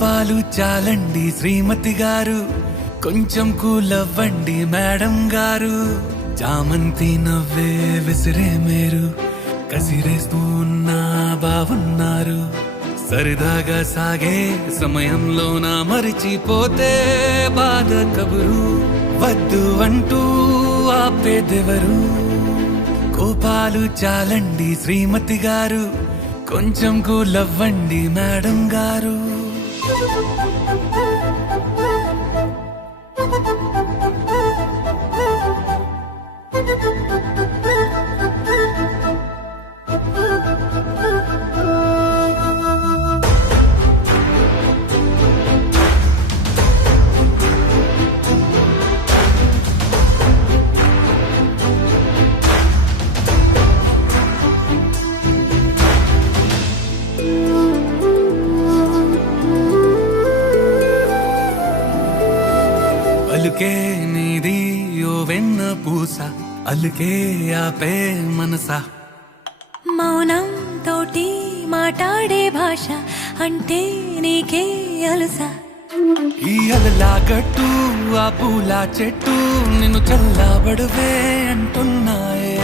కోపాలు చాలండి శ్రీమతి గారు, కొంచెం కూలవ్వండి మేడం గారు. చామంతి నవ్వే విసిరే మేరు, కసిరేస్తూ ఉన్నా బావున్నారు. సరదాగా సాగే సమయంలో నా మరిచిపోతే బాధ కబురు, వద్దు అంటూ ఆపేదెవరు. కోపాలు చాలండి శ్రీమతి గారు, కొంచెం కూలవ్వండి మేడం గారు. అలుకే నీది ఓ వెన్న పూస, అలుకే ఆపే మనసా. మౌనం తోటి మాట్లాడే భాష అంటే నీకే అలుసా. ఈ అలలా గట్టు ఆ పూల చెట్టు నిన్ను చల్లబడువే అంటున్నాయే.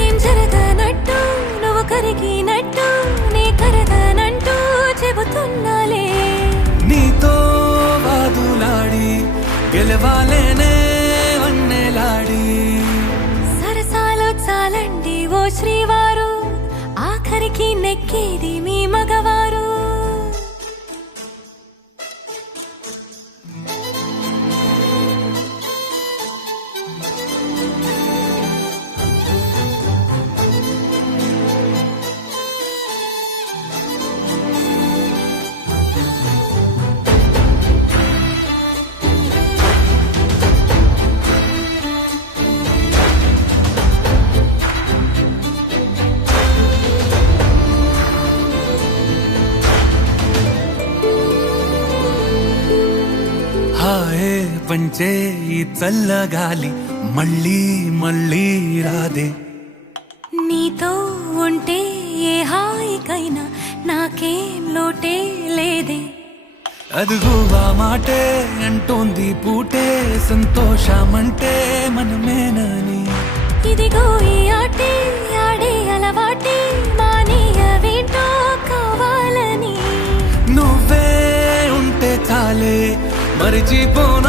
ఏం జరగనట్టు నువ్వు కరిగినట్టు నీ కరగనంటూ చెబుతున్నాలే. నీతో వాదులాడి గెలవాలేనే వన్నెలాడి. సరసాలు చాలండి ఓ శ్రీవారు, ఆఖరికి నెక్కేది మీ మగవారు. హాయే పంచే ఈ చల్లగాలి మళ్ళీ మళ్ళీ రాదే. నీతో ఉంటే ఏ హాయికైనా నాకేం లోటే లేదే. అదుగు ఆ మాటే అంటోంది పూటే, సంతోషమంటే మనమేనని. ఇదిగో ఈ ఆటే ఆడే అలవాటే మానేయవేంటో కావాలని. నువ్వే ఉంటే చాలే మరిచిపోను